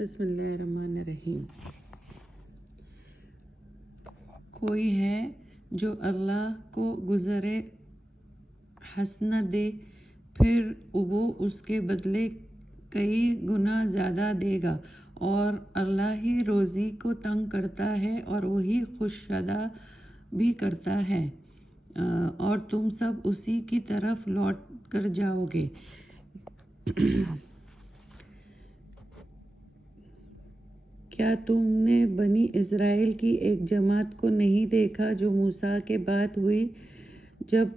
بسم اللہ الرحمن الرحیم۔ کوئی ہے جو اللہ کو گزرے حسنہ دے، پھر وہ اس کے بدلے کئی گنا زیادہ دے گا، اور اللہ ہی روزی کو تنگ کرتا ہے اور وہی خوشادہ بھی کرتا ہے، اور تم سب اسی کی طرف لوٹ کر جاؤ گے۔ کیا تم نے بنی اسرائیل کی ایک جماعت کو نہیں دیکھا جو موسیٰ کے بعد ہوئی، جب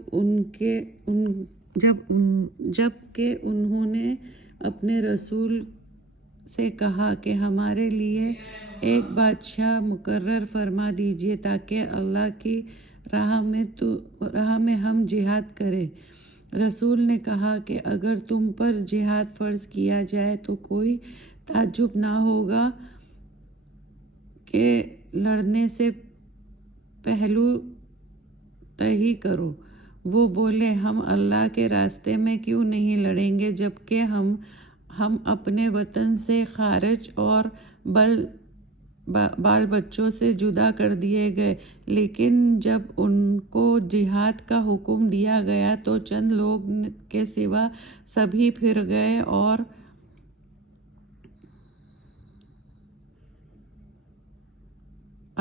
کہ انہوں نے اپنے رسول سے کہا کہ ہمارے لیے ایک بادشاہ مقرر فرما دیجیے تاکہ اللہ کی راہ میں ہم جہاد کریں۔ رسول نے کہا کہ اگر تم پر جہاد فرض کیا جائے تو کوئی تعجب نہ ہوگا کہ لڑنے سے پہلو تہی کرو۔ وہ بولے، ہم اللہ کے راستے میں کیوں نہیں لڑیں گے جبکہ ہم اپنے وطن سے خارج اور بال بچوں سے جدا کر دیے گئے۔ لیکن جب ان کو جہاد کا حکم دیا گیا تو چند لوگ کے سوا سبھی پھر گئے، اور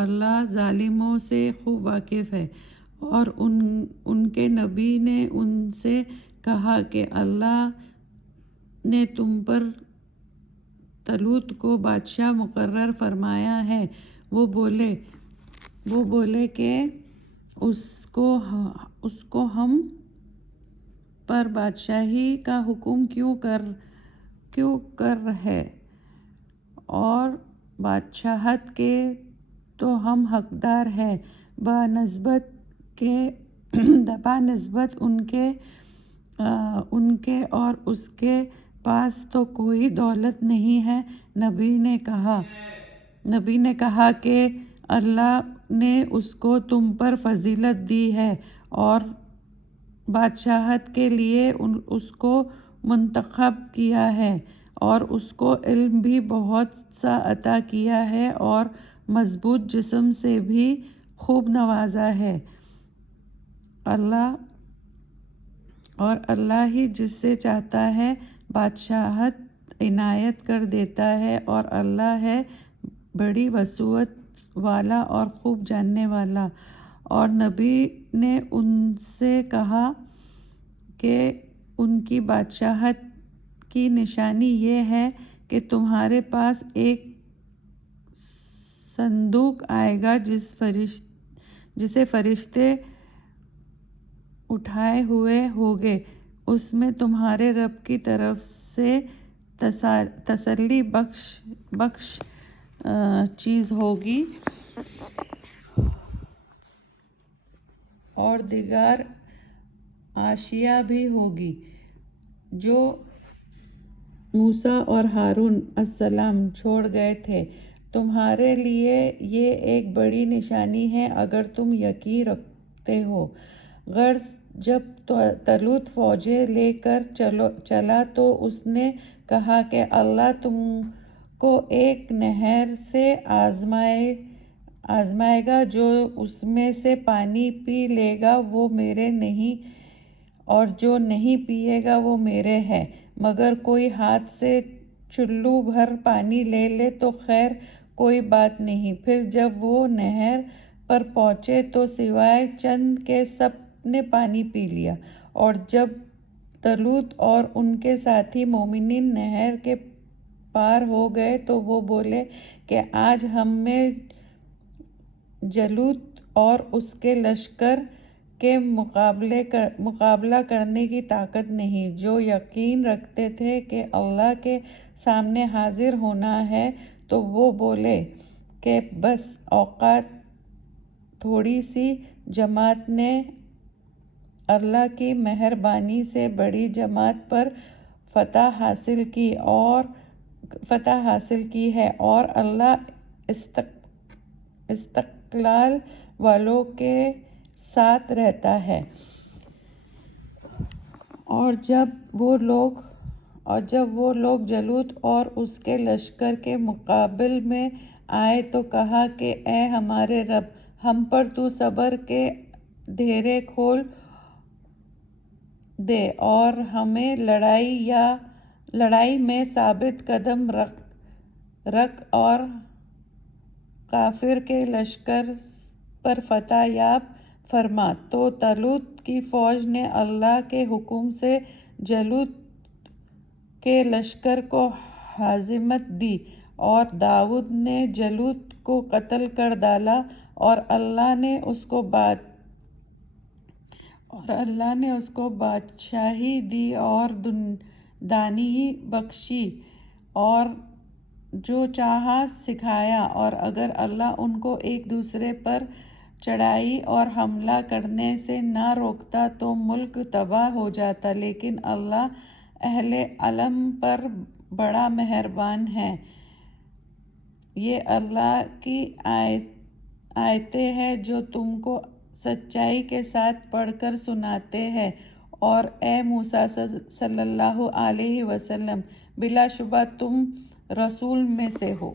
اللہ ظالموں سے خوب واقف ہے۔ اور ان کے نبی نے ان سے کہا کہ اللہ نے تم پر طالوت کو بادشاہ مقرر فرمایا ہے۔ وہ بولے کہ اس کو ہم پر بادشاہی کا حکم کیوں کر ہے، اور بادشاہت کے تو ہم حقدار ہیں بنسبت ان کے اور اس کے پاس تو کوئی دولت نہیں ہے۔ نبی نے کہا کہ اللہ نے اس کو تم پر فضیلت دی ہے اور بادشاہت کے لیے اس کو منتخب کیا ہے، اور اس کو علم بھی بہت سا عطا کیا ہے، اور مضبوط جسم سے بھی خوب نوازا ہے۔ اور اللہ ہی جس سے چاہتا ہے بادشاہت عنایت کر دیتا ہے، اور اللہ ہے بڑی وسعت والا اور خوب جاننے والا۔ اور نبی نے ان سے کہا کہ ان کی بادشاہت کی نشانی یہ ہے کہ تمہارے پاس ایک صندوق آئے گا جسے فرشتے اٹھائے ہوئے ہوں گے، اس میں تمہارے رب کی طرف سے تسلی بخش چیز ہوگی، اور دیگر اشیاء بھی ہوگی جو موسیٰ اور ہارون السلام چھوڑ گئے تھے۔ تمہارے لیے یہ ایک بڑی نشانی ہے اگر تم یقین رکھتے ہو۔ غرض جب طالوت فوجیں لے کر چلا تو اس نے کہا کہ اللہ تم کو ایک نہر سے آزمائے گا، جو اس میں سے پانی پی لے گا وہ میرے نہیں، اور جو نہیں پیے گا وہ میرے ہے، مگر کوئی ہاتھ سے چلو بھر پانی لے لے تو خیر کوئی بات نہیں۔ پھر جب وہ نہر پر پہنچے تو سوائے چند کے سب نے پانی پی لیا۔ اور جب طالوت اور ان کے ساتھی مومنین نہر کے پار ہو گئے تو وہ بولے کہ آج ہم میں جالوت اور اس کے لشکر کے مقابلہ کرنے کی طاقت نہیں۔ جو یقین رکھتے تھے کہ اللہ کے سامنے حاضر ہونا ہے تو وہ بولے کہ بس اوقات تھوڑی سی جماعت نے اللہ کی مہربانی سے بڑی جماعت پر فتح حاصل کی ہے، اور اللہ استقلال والوں کے ساتھ رہتا ہے۔ اور جب وہ لوگ اور جب وہ لوگ جالوت اور اس کے لشکر کے مقابل میں آئے تو کہا کہ اے ہمارے رب، ہم پر تو صبر کے دھیرے کھول دے اور ہمیں لڑائی میں ثابت قدم رکھ اور کافر کے لشکر پر فتح یاب فرما۔ تو طالوت کی فوج نے اللہ کے حکم سے جالوت کے لشکر کو ہزیمت دی اور داؤد نے جالوت کو قتل کر ڈالا اور اللہ نے اس کو بادشاہی دی اور دانائی بخشی اور جو چاہا سکھایا، اور اگر اللہ ان کو ایک دوسرے پر چڑھائی اور حملہ کرنے سے نہ روکتا تو ملک تباہ ہو جاتا، لیکن اللہ اہل علم پر بڑا مہربان ہے۔ یہ اللہ کی آیتیں ہیں جو تم کو سچائی کے ساتھ پڑھ کر سناتے ہیں، اور اے موسیٰ صلی اللہ علیہ وسلم، بلا شبہ تم رسول میں سے ہو۔